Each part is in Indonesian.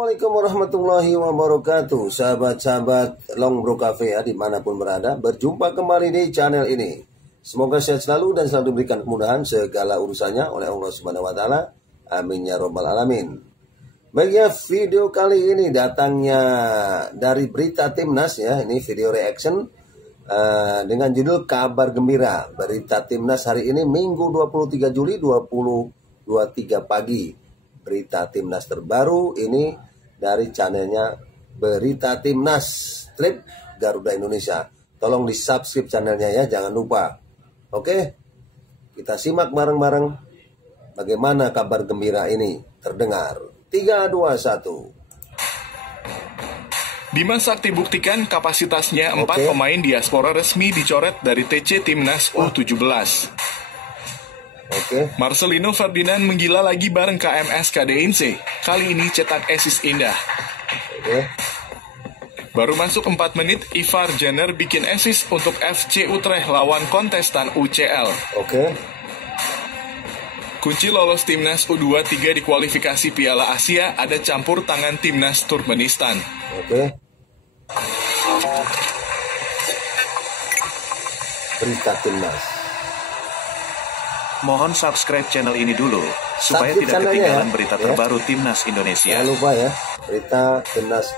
Assalamualaikum warahmatullahi wabarakatuh. Sahabat-sahabat Long Bro Cafe ya, dimanapun berada, berjumpa kembali di channel ini. Semoga sehat selalu dan selalu diberikan kemudahan segala urusannya oleh Allah Subhanahu wa Ta'ala. Amin ya Rabbal Alamin. Baik ya, video kali ini datangnya dari berita Timnas ya. Ini video reaction dengan judul Kabar Gembira. Berita Timnas hari ini Minggu 23 Juli 2023 pagi. Berita Timnas terbaru ini dari channelnya Berita Timnas Strip Garuda Indonesia. Tolong di subscribe channelnya ya, jangan lupa. Oke, kita simak bareng-bareng bagaimana kabar gembira ini terdengar. 3, 2, 1. Bima Sakti buktikan kapasitasnya. 4 pemain diaspora resmi dicoret dari TC Timnas U17. Marcelino Ferdinand menggila lagi bareng KMS KDINC. Kali ini cetak assist indah. Baru masuk 4 menit, Ivar Jenner bikin assist untuk FC Utrecht lawan kontestan UCL. Kunci lolos Timnas U23 di kualifikasi Piala Asia ada campur tangan Timnas Turkmenistan. Berita Timnas. Mohon subscribe channel ini dulu, supaya tidak ketinggalan berita terbaru Timnas Indonesia. Jangan lupa ya, berita Timnas.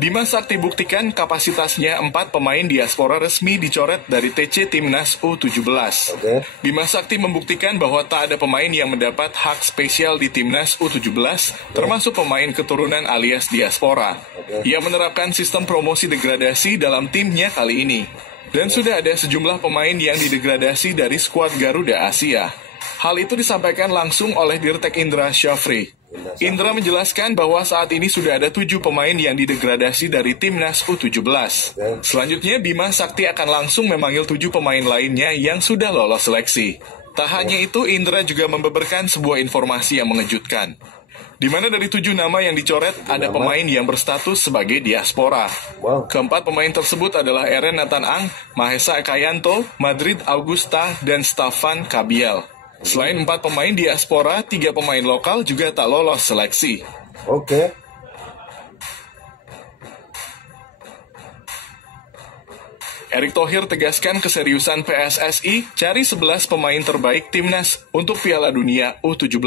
Bima Sakti buktikan kapasitasnya. 4 pemain diaspora resmi dicoret dari TC Timnas U17. Bima Sakti membuktikan bahwa tak ada pemain yang mendapat hak spesial di Timnas U17, termasuk pemain keturunan alias diaspora. Ia menerapkan sistem promosi degradasi dalam timnya kali ini. Dan sudah ada sejumlah pemain yang didegradasi dari skuad Garuda Asia. Hal itu disampaikan langsung oleh Dirtek Indra Syafri. Indra menjelaskan bahwa saat ini sudah ada 7 pemain yang didegradasi dari Timnas U17. Selanjutnya, Bima Sakti akan langsung memanggil 7 pemain lainnya yang sudah lolos seleksi. Tak hanya itu, Indra juga membeberkan sebuah informasi yang mengejutkan, di mana dari 7 nama yang dicoret ada pemain yang berstatus sebagai diaspora. Keempat pemain tersebut adalah Eren Nathan Ang, Mahesa Ekayanto, Madrid Augusta, dan Staffan Kabiel. Selain 4 pemain diaspora, 3 pemain lokal juga tak lolos seleksi. Erick Thohir tegaskan keseriusan PSSI cari 11 pemain terbaik Timnas untuk Piala Dunia U17.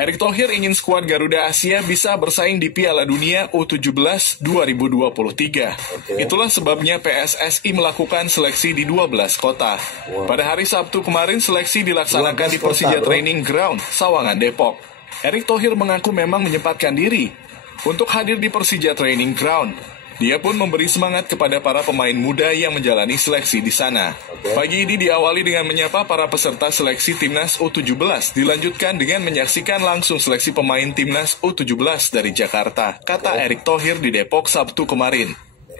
Erick Thohir ingin skuad Garuda Asia bisa bersaing di Piala Dunia U17 2023. Itulah sebabnya PSSI melakukan seleksi di 12 kota. Pada hari Sabtu kemarin seleksi dilaksanakan di Persija Training Ground, Sawangan, Depok. Erick Thohir mengaku memang menyempatkan diri untuk hadir di Persija Training Ground. Dia pun memberi semangat kepada para pemain muda yang menjalani seleksi di sana. Pagi ini diawali dengan menyapa para peserta seleksi Timnas U17, dilanjutkan dengan menyaksikan langsung seleksi pemain Timnas U17 dari Jakarta, kata Erick Thohir di Depok Sabtu kemarin.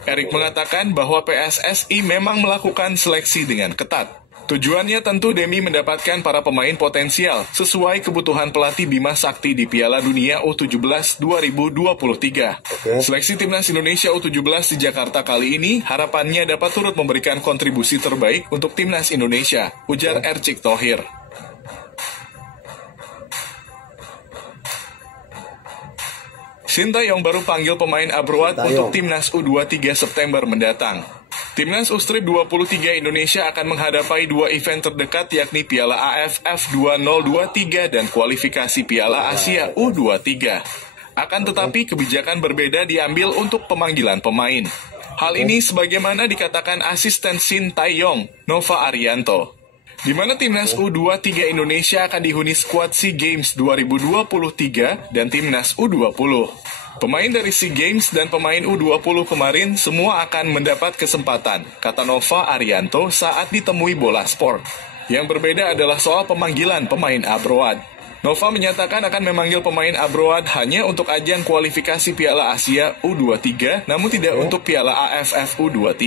Erick mengatakan bahwa PSSI memang melakukan seleksi dengan ketat. Tujuannya tentu demi mendapatkan para pemain potensial sesuai kebutuhan pelatih Bima Sakti di Piala Dunia U17 2023. Seleksi Timnas Indonesia U17 di Jakarta kali ini harapannya dapat turut memberikan kontribusi terbaik untuk Timnas Indonesia, ujar Erick Thohir. Sintayong baru panggil pemain abroad untuk Timnas U23 September mendatang. Timnas U-Strip 23 Indonesia akan menghadapi 2 event terdekat yakni Piala AFF 2023 dan kualifikasi Piala Asia U23. Akan tetapi kebijakan berbeda diambil untuk pemanggilan pemain. Hal ini sebagaimana dikatakan asisten Sintayong, Nova Arianto, di mana Timnas U23 Indonesia akan dihuni skuad SEA Games 2023 dan Timnas U20. Pemain dari SEA Games dan pemain U20 kemarin semua akan mendapat kesempatan, kata Nova Arianto saat ditemui Bola Sport. Yang berbeda adalah soal pemanggilan pemain abroad. Nova menyatakan akan memanggil pemain abroad hanya untuk ajang kualifikasi Piala Asia U23, namun tidak untuk Piala AFF U23.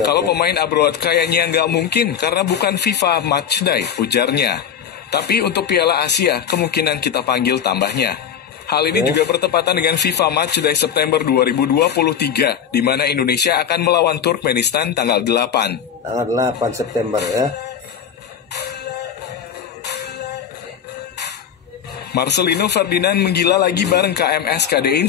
Kalau pemain abroad kayaknya nggak mungkin karena bukan FIFA Matchday, ujarnya. Tapi untuk Piala Asia, kemungkinan kita panggil, tambahnya. Hal ini juga bertepatan dengan FIFA Matchday September 2023, di mana Indonesia akan melawan Turkmenistan tanggal 8. Tanggal 8 September ya. Marcelino Ferdinand menggila lagi bareng KMS KD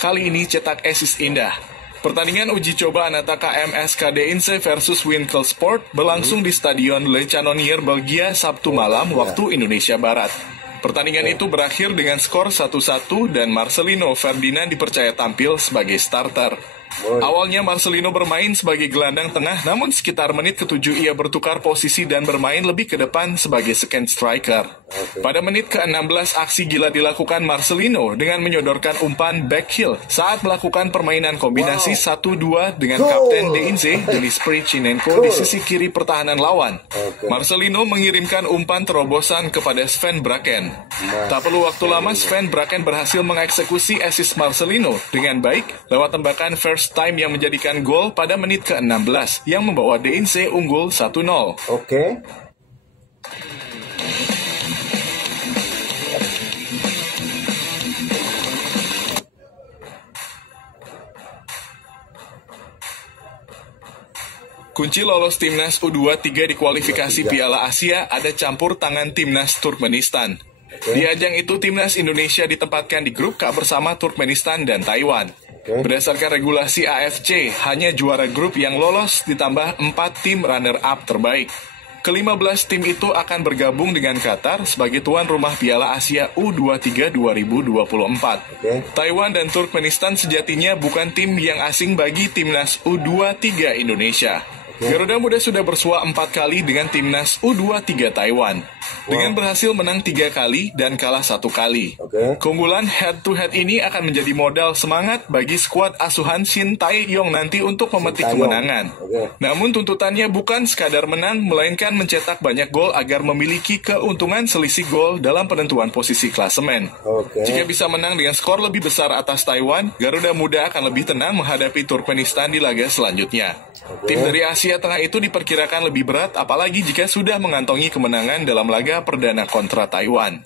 kali ini cetak assist indah. Pertandingan uji coba antara KMS KD versus Winkelsport berlangsung di Stadion Le Canonnier, Belgia, Sabtu malam waktu Indonesia Barat. Pertandingan itu berakhir dengan skor 1-1 dan Marcelino Ferdinand dipercaya tampil sebagai starter. Awalnya Marcelino bermain sebagai gelandang tengah, namun sekitar menit ke-7 ia bertukar posisi dan bermain lebih ke depan sebagai second striker. Pada menit ke-16 aksi gila dilakukan Marcelino dengan menyodorkan umpan back heel saat melakukan permainan kombinasi 1-2 dengan kapten DINZ Denis Prichinenko di sisi kiri pertahanan lawan. Marcelino mengirimkan umpan terobosan kepada Sven Braken. Tak perlu waktu lama, Sven Braken berhasil mengeksekusi assist Marcelino dengan baik lewat tembakan first time yang menjadikan gol pada menit ke-16 yang membawa DINZ unggul 1-0. Oke. Kunci lolos timnas U23 di kualifikasi Piala Asia ada campur tangan timnas Turkmenistan. Di ajang itu timnas Indonesia ditempatkan di grup K bersama Turkmenistan dan Taiwan. Berdasarkan regulasi AFC, hanya juara grup yang lolos ditambah 4 tim runner-up terbaik. Ke-15 tim itu akan bergabung dengan Qatar sebagai tuan rumah Piala Asia U23 2024. Taiwan dan Turkmenistan sejatinya bukan tim yang asing bagi timnas U23 Indonesia. Garuda Muda sudah bersua 4 kali dengan timnas U23 Taiwan. Dengan berhasil menang 3 kali dan kalah 1 kali. Keunggulan head-to-head ini akan menjadi modal semangat bagi skuad asuhan Shin Tae-yong nanti untuk memetik kemenangan. Namun tuntutannya bukan sekadar menang, melainkan mencetak banyak gol agar memiliki keuntungan selisih gol dalam penentuan posisi klasemen. Jika bisa menang dengan skor lebih besar atas Taiwan, Garuda Muda akan lebih tenang menghadapi Turkmenistan di laga selanjutnya. Tim dari Asia Tengah itu diperkirakan lebih berat, apalagi jika sudah mengantongi kemenangan dalam laga perdana kontra Taiwan.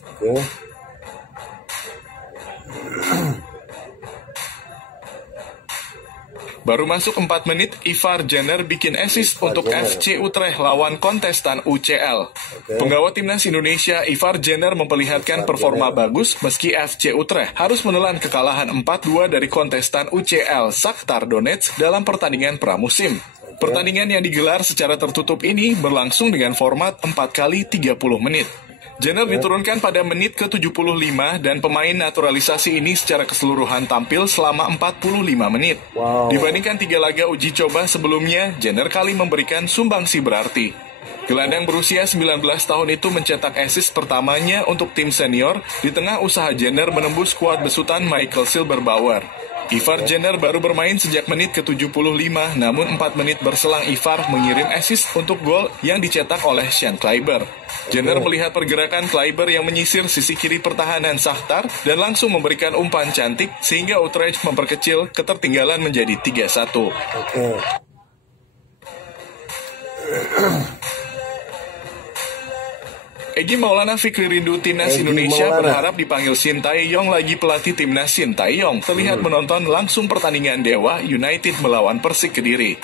Baru masuk 4 menit, Ivar Jenner bikin assist untuk FC Utrecht lawan kontestan UCL. Penggawa timnas Indonesia, Ivar Jenner memperlihatkan performa bagus meski FC Utrecht harus menelan kekalahan 4-2 dari kontestan UCL Shakhtar Donetsk dalam pertandingan pramusim. Pertandingan yang digelar secara tertutup ini berlangsung dengan format 4 kali 30 menit. Jenner diturunkan pada menit ke-75 dan pemain naturalisasi ini secara keseluruhan tampil selama 45 menit. Dibandingkan 3 laga uji coba sebelumnya, Jenner kali memberikan sumbangsi berarti. Gelandang berusia 19 tahun itu mencetak assist pertamanya untuk tim senior di tengah usaha Jenner menembus skuad besutan Michael Silberbauer. Ivar Jenner baru bermain sejak menit ke-75, namun 4 menit berselang Ivar mengirim assist untuk gol yang dicetak oleh Sean Kleiber. Jenner melihat pergerakan Kleiber yang menyisir sisi kiri pertahanan Shakhtar dan langsung memberikan umpan cantik sehingga Utrecht memperkecil ketertinggalan menjadi 3-1. Egy Maulana Fikri rindu timnas Indonesia berharap dipanggil Shin Tae-yong lagi. Pelatih timnas Shin Tae-yong terlihat menonton langsung pertandingan Dewa United melawan Persik Kediri.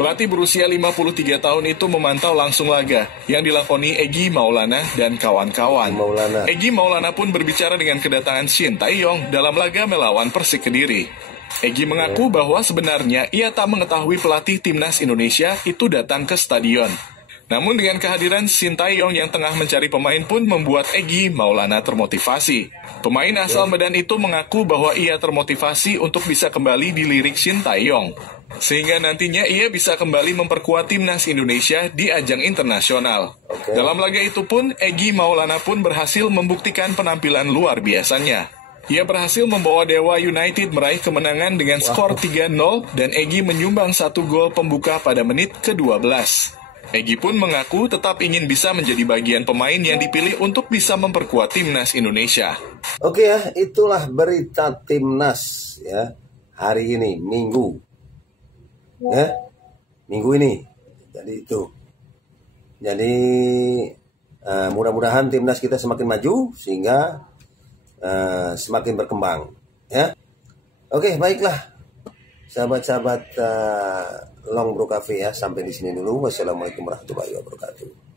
Pelatih berusia 53 tahun itu memantau langsung laga yang dilakoni Egy Maulana dan kawan-kawan. Egy Maulana pun berbicara dengan kedatangan Shin Tae-yong dalam laga melawan Persik Kediri. Egy mengaku bahwa sebenarnya ia tak mengetahui pelatih timnas Indonesia itu datang ke stadion. Namun dengan kehadiran Shin Tae-yong yang tengah mencari pemain pun membuat Egy Maulana termotivasi. Pemain asal Medan itu mengaku bahwa ia termotivasi untuk bisa kembali dilirik Shin Tae-yong. Sehingga nantinya ia bisa kembali memperkuat timnas Indonesia di ajang internasional. Dalam laga itu pun, Egy Maulana pun berhasil membuktikan penampilan luar biasanya. Ia berhasil membawa Dewa United meraih kemenangan dengan skor 3-0 dan Egy menyumbang 1 gol pembuka pada menit ke-12. Egy pun mengaku tetap ingin bisa menjadi bagian pemain yang dipilih untuk bisa memperkuat timnas Indonesia. Oke ya, itulah berita timnas ya hari ini Minggu. Ya, Minggu ini. Jadi itu. Jadi mudah-mudahan timnas kita semakin maju sehingga semakin berkembang. Ya, oke baiklah. Sahabat-sahabat Long Bro Cafe ya, sampai di sini dulu. Wassalamualaikum warahmatullahi wabarakatuh.